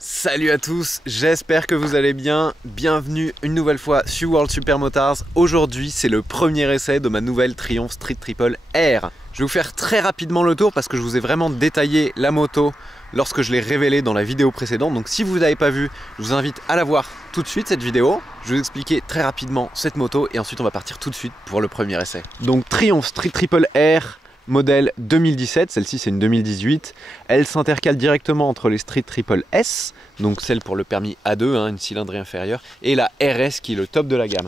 Salut à tous, j'espère que vous allez bien. Bienvenue une nouvelle fois sur World Super Motors. Aujourd'hui, c'est le premier essai de ma nouvelle Triumph Street Triple R. Je vais vous faire très rapidement le tour parce que je vous ai vraiment détaillé la moto lorsque je l'ai révélée dans la vidéo précédente. Donc si vous n'avez pas vu, je vous invite à la voir tout de suite cette vidéo. Je vais vous expliquer très rapidement cette moto et ensuite on va partir tout de suite pour le premier essai. Donc Triumph Street Triple R. Modèle 2017, celle-ci c'est une 2018, elle s'intercale directement entre les Street Triple S, donc celle pour le permis A2, une cylindrée inférieure, et la RS qui est le top de la gamme.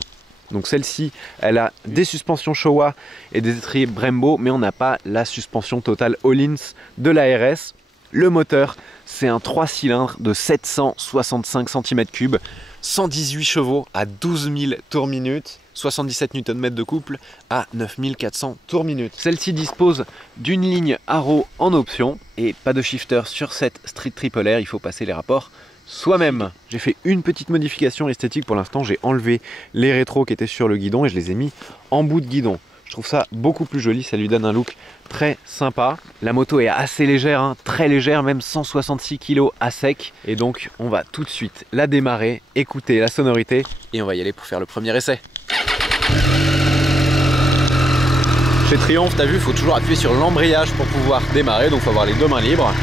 Donc celle-ci, elle a des suspensions Showa et des étriers Brembo, mais on n'a pas la suspension totale Öhlins de la RS. Le moteur, c'est un 3 cylindres de 765 cm3, 118 chevaux à 12 000 tours minute, 77 Nm de couple à 9400 tours minute. Celle-ci dispose d'une ligne Arrow en option et pas de shifter sur cette Street Triple R, il faut passer les rapports soi-même. J'ai fait une petite modification esthétique pour l'instant, j'ai enlevé les rétros qui étaient sur le guidon et je les ai mis en bout de guidon. Je trouve ça beaucoup plus joli, ça lui donne un look très sympa. La moto est assez légère, très légère, même 166 kg à sec. Et donc on va tout de suite la démarrer, écouter la sonorité et on va y aller pour faire le premier essai. Chez Triumph, t'as vu, il faut toujours appuyer sur l'embrayage pour pouvoir démarrer, donc il faut avoir les deux mains libres.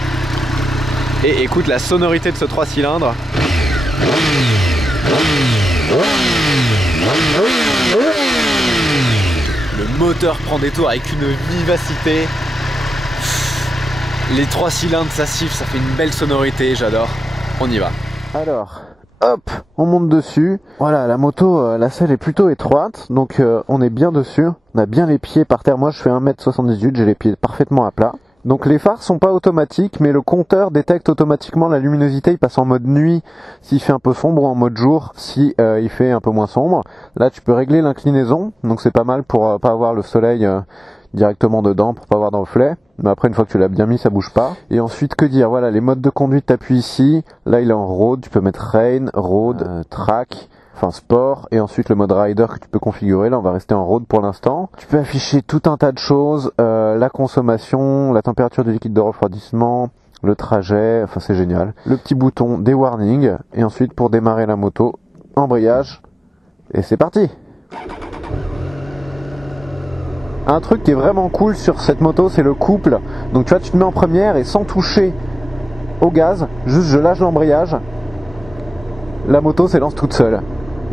Et écoute la sonorité de ce 3 cylindres. Le moteur prend des tours avec une vivacité. Les 3 cylindres, ça siffle, ça fait une belle sonorité, j'adore. On y va. Alors, hop, on monte dessus. Voilà, la moto, la selle est plutôt étroite, donc on est bien dessus. On a bien les pieds par terre. Moi, je fais 1m78, j'ai les pieds parfaitement à plat. Donc les phares sont pas automatiques, mais le compteur détecte automatiquement la luminosité. Il passe en mode nuit s'il fait un peu sombre ou en mode jour si il fait un peu moins sombre. Là, tu peux régler l'inclinaison, donc c'est pas mal pour pas avoir le soleil directement dedans, pour pas avoir de reflet. Mais après, une fois que tu l'as bien mis, ça bouge pas. Et ensuite, que dire? Voilà, les modes de conduite, t'appuies ici. Là, il est en road. Tu peux mettre rain, road, track. Enfin sport, et ensuite le mode rider que tu peux configurer. Là on va rester en road pour l'instant. Tu peux afficher tout un tas de choses, la consommation, la température du liquide de refroidissement, le trajet, enfin c'est génial. Le petit bouton des warnings, et ensuite pour démarrer la moto, embrayage, et c'est parti. Un truc qui est vraiment cool sur cette moto, c'est le couple. Donc tu vois, tu te mets en première et sans toucher au gaz, juste je lâche l'embrayage, la moto s'élance toute seule.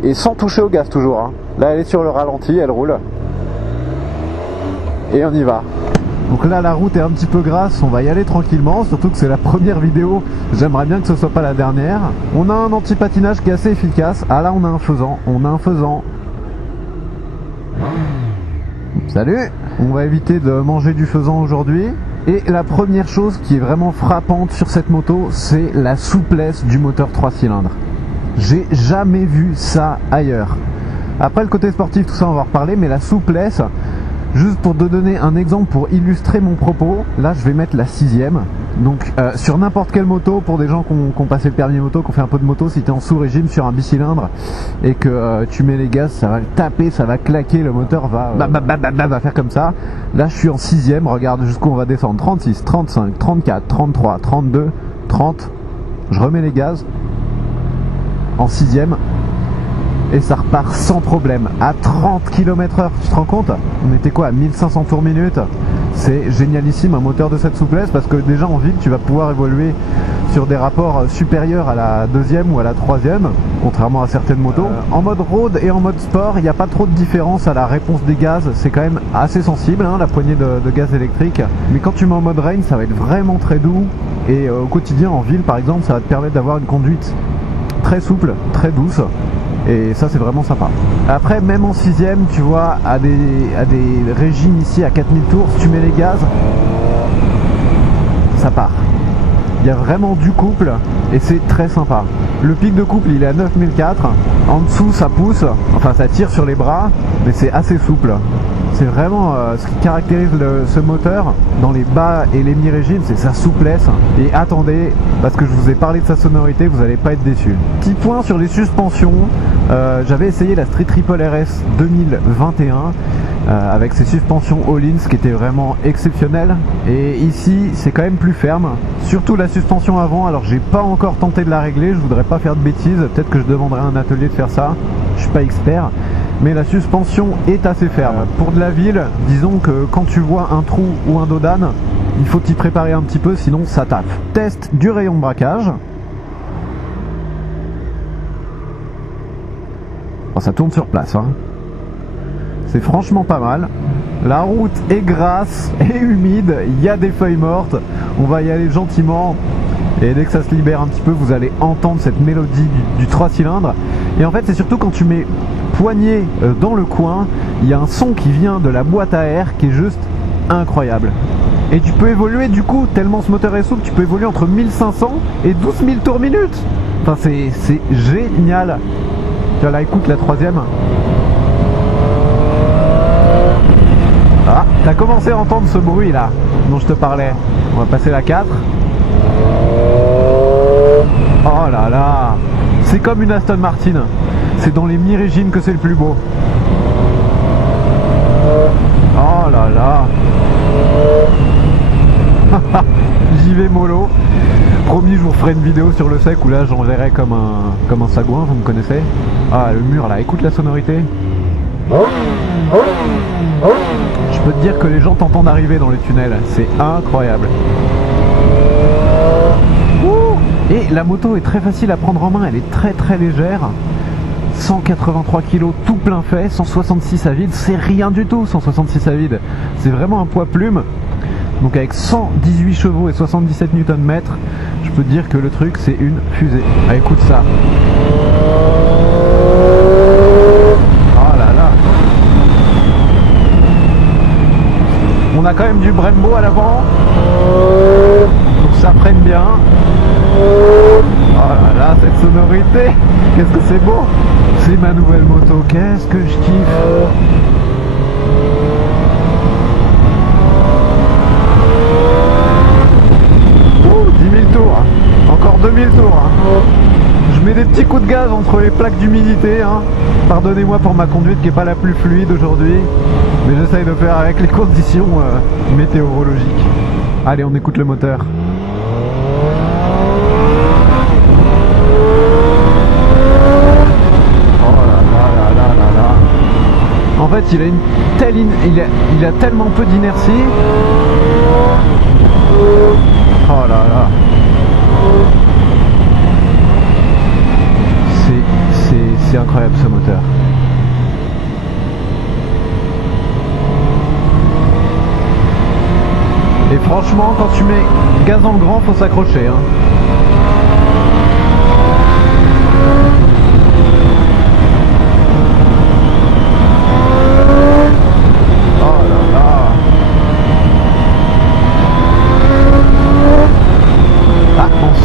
Et sans toucher au gaz toujours. Là elle est sur le ralenti, elle roule. Et on y va. Donc là la route est un petit peu grasse, on va y aller tranquillement, surtout que c'est la première vidéo, j'aimerais bien que ce soit pas la dernière. On a un anti-patinage qui est assez efficace. Ah là on a un faisant, Salut. On va éviter de manger du faisant aujourd'hui. Et la première chose qui est vraiment frappante sur cette moto, c'est la souplesse du moteur 3 cylindres. J'ai jamais vu ça ailleurs. Après le côté sportif, tout ça on va en reparler, mais la souplesse, juste pour te donner un exemple pour illustrer mon propos, là je vais mettre la 6e. Donc sur n'importe quelle moto, pour des gens qui ont passé le permis moto, qui ont fait un peu de moto, si tu es en sous-régime sur un bicylindre et que tu mets les gaz, ça va taper, ça va claquer, le moteur va faire comme ça. Là je suis en 6e, regarde jusqu'où on va descendre, 36, 35, 34, 33, 32, 30, je remets les gaz en 6e et ça repart sans problème à 30 km/h. Tu te rends compte? On était quoi, à 1500 tours minute? C'est génialissime un moteur de cette souplesse, parce que déjà en ville tu vas pouvoir évoluer sur des rapports supérieurs à la 2e ou à la 3e, contrairement à certaines motos. En mode road et en mode sport, il n'y a pas trop de différence à la réponse des gaz, c'est quand même assez sensible la poignée de gaz électrique, mais quand tu mets en mode rain, ça va être vraiment très doux, et au quotidien en ville par exemple, ça va te permettre d'avoir une conduite très souple, très douce, et ça c'est vraiment sympa. Après, même en 6e, tu vois, à des régimes ici à 4000 tours, si tu mets les gaz, ça part. Il y a vraiment du couple et c'est très sympa. Le pic de couple il est à 9004, en dessous ça pousse, enfin ça tire sur les bras, mais c'est assez souple. C'est vraiment ce qui caractérise ce moteur dans les bas et les mi-régimes, c'est sa souplesse. Et attendez, parce que je vous ai parlé de sa sonorité, vous n'allez pas être déçus. Petit point sur les suspensions. J'avais essayé la Street Triple RS 2021 avec ses suspensions Öhlins qui étaient vraiment exceptionnelles, et ici c'est quand même plus ferme, surtout la suspension avant. Alors j'ai pas encore tenté de la régler, je voudrais pas faire de bêtises, peut-être que je demanderai à un atelier de faire ça, je suis pas expert, mais la suspension est assez ferme. Pour de la ville, disons que quand tu vois un trou ou un dos d'âne, il faut t'y préparer un petit peu, sinon ça tape. Test du rayon de braquage. Bon, ça tourne sur place, hein. C'est franchement pas mal. La route est grasse et humide, il y a des feuilles mortes. On va y aller gentiment. Et dès que ça se libère un petit peu, vous allez entendre cette mélodie du 3 cylindres. Et en fait, c'est surtout quand tu mets poignée dans le coin, il y a un son qui vient de la boîte à air qui est juste incroyable. Et tu peux évoluer du coup, tellement ce moteur est souple, tu peux évoluer entre 1500 et 12 000 tours minute. Enfin, c'est génial. Tu vois, là, écoute la troisième. Ah, t'as commencé à entendre ce bruit là dont je te parlais. On va passer la 4. Oh là là, c'est comme une Aston Martin. C'est dans les mi-régimes que c'est le plus beau. Oh là là. J'y vais mollo. Promis, je vous ferai une vidéo sur le sec où là j'enverrai comme un sagouin, vous me connaissez. Ah, le mur là, écoute la sonorité. Je peux te dire que les gens t'entendent arriver dans les tunnels, c'est incroyable. Et la moto est très facile à prendre en main, elle est très légère. 183 kg tout plein fait, 166 à vide, c'est rien du tout 166 à vide. C'est vraiment un poids plume. Donc avec 118 chevaux et 77 Nm, je peux te dire que le truc c'est une fusée. Ah, écoute ça. Oh là là. On a quand même du Brembo à l'avant, donc ça freine bien. Oh là là, cette sonorité, qu'est-ce que c'est beau. C'est ma nouvelle moto, qu'est-ce que je kiffe. Ouh, 10 000 tours, encore 2000 tours. Je mets des petits coups de gaz entre les plaques d'humidité, hein. Pardonnez-moi pour ma conduite qui n'est pas la plus fluide aujourd'hui, mais j'essaye de faire avec les conditions météorologiques. Allez, on écoute le moteur. En fait, il a une telle il a tellement peu d'inertie. Oh là là. C'est incroyable ce moteur. Et franchement, quand tu mets gaz en grand, faut s'accrocher, hein.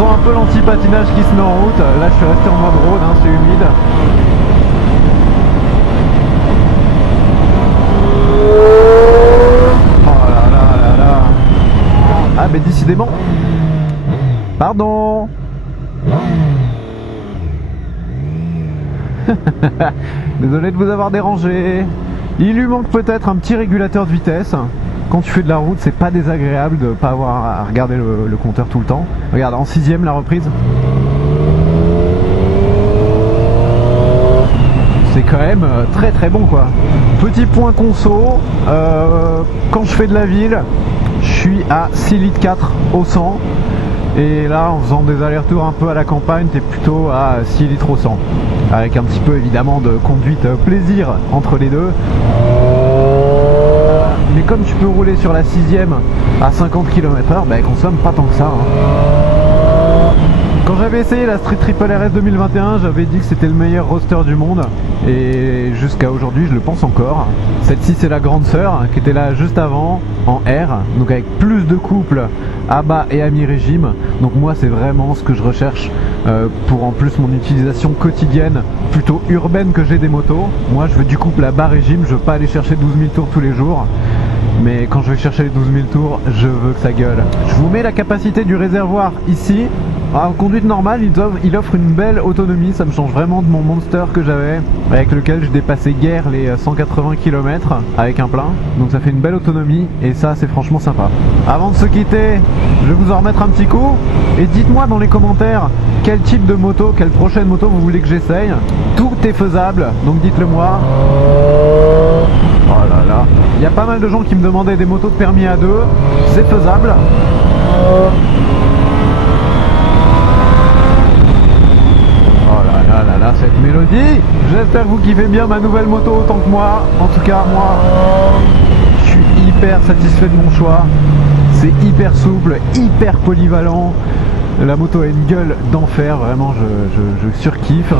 Un peu l'anti-patinage qui se met en route. Là je suis resté en mode road, hein, c'est humide. Oh là là là là. Ah mais décidément. Pardon. Désolé de vous avoir dérangé. Il lui manque peut-être un petit régulateur de vitesse. Quand tu fais de la route, c'est pas désagréable de pas avoir à regarder le compteur tout le temps. Regarde, en 6ème la reprise. C'est quand même très bon quoi. Petit point conso, quand je fais de la ville, je suis à 6 litres 4 au 100. Et là, en faisant des allers-retours un peu à la campagne, t'es plutôt à 6 litres au 100. Avec un petit peu évidemment de conduite plaisir entre les deux. Mais comme tu peux rouler sur la 6ème à 50 km/h, bah elle consomme pas tant que ça, hein. Quand j'avais essayé la Street Triple RS 2021, j'avais dit que c'était le meilleur roster du monde. Et jusqu'à aujourd'hui, je le pense encore. Celle-ci, c'est la grande sœur qui était là juste avant, en R. Donc avec plus de couple à bas et à mi-régime. Donc moi, c'est vraiment ce que je recherche pour en plus mon utilisation quotidienne, plutôt urbaine que j'ai des motos. Moi, je veux du couple à bas régime, je veux pas aller chercher 12 000 tours tous les jours. Mais quand je vais chercher les 12 000 tours, je veux que ça gueule. Je vous mets la capacité du réservoir ici. En conduite normale, il offre une belle autonomie, ça me change vraiment de mon Monster que j'avais, avec lequel je dépassais guère les 180 km avec un plein. Donc ça fait une belle autonomie et ça c'est franchement sympa. Avant de se quitter, je vais vous en remettre un petit coup et dites-moi dans les commentaires quel type de moto, quelle prochaine moto vous voulez que j'essaye. Tout est faisable, donc dites-le moi. Oh là là, il y a pas mal de gens qui me demandaient des motos de permis A2, c'est faisable. Cette mélodie, j'espère que vous kiffez bien ma nouvelle moto autant que moi. En tout cas moi je suis hyper satisfait de mon choix. C'est hyper souple, hyper polyvalent. La moto a une gueule d'enfer, vraiment je surkiffe.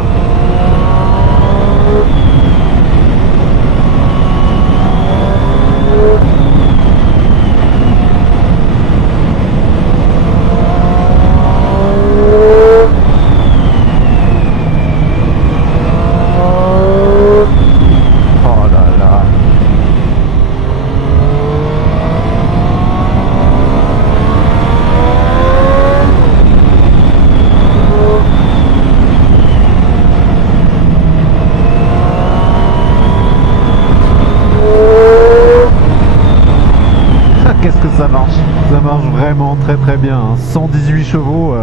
Ça marche vraiment très bien, hein. 118 chevaux,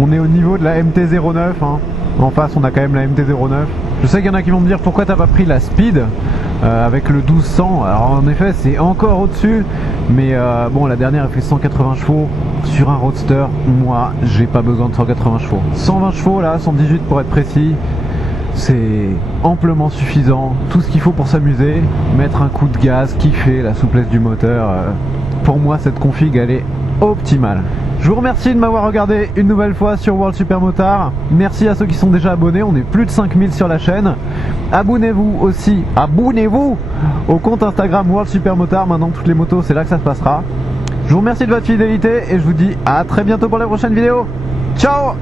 on est au niveau de la MT-09, hein. En face on a quand même la MT-09. Je sais qu'il y en a qui vont me dire pourquoi t'as pas pris la Speed avec le 1200. Alors en effet c'est encore au-dessus, mais bon, la dernière elle fait 180 chevaux sur un roadster. Moi j'ai pas besoin de 180 chevaux, 120 chevaux là, 118 pour être précis. C'est amplement suffisant, tout ce qu'il faut pour s'amuser, mettre un coup de gaz, kiffer la souplesse du moteur. Pour moi cette config elle est optimale. Je vous remercie de m'avoir regardé une nouvelle fois sur World Super Motard. Merci à ceux qui sont déjà abonnés, on est plus de 5000 sur la chaîne. Abonnez-vous aussi, abonnez-vous au compte Instagram World Super Motard. Maintenant toutes les motos c'est là que ça se passera. Je vous remercie de votre fidélité et je vous dis à très bientôt pour la prochaine vidéo. Ciao!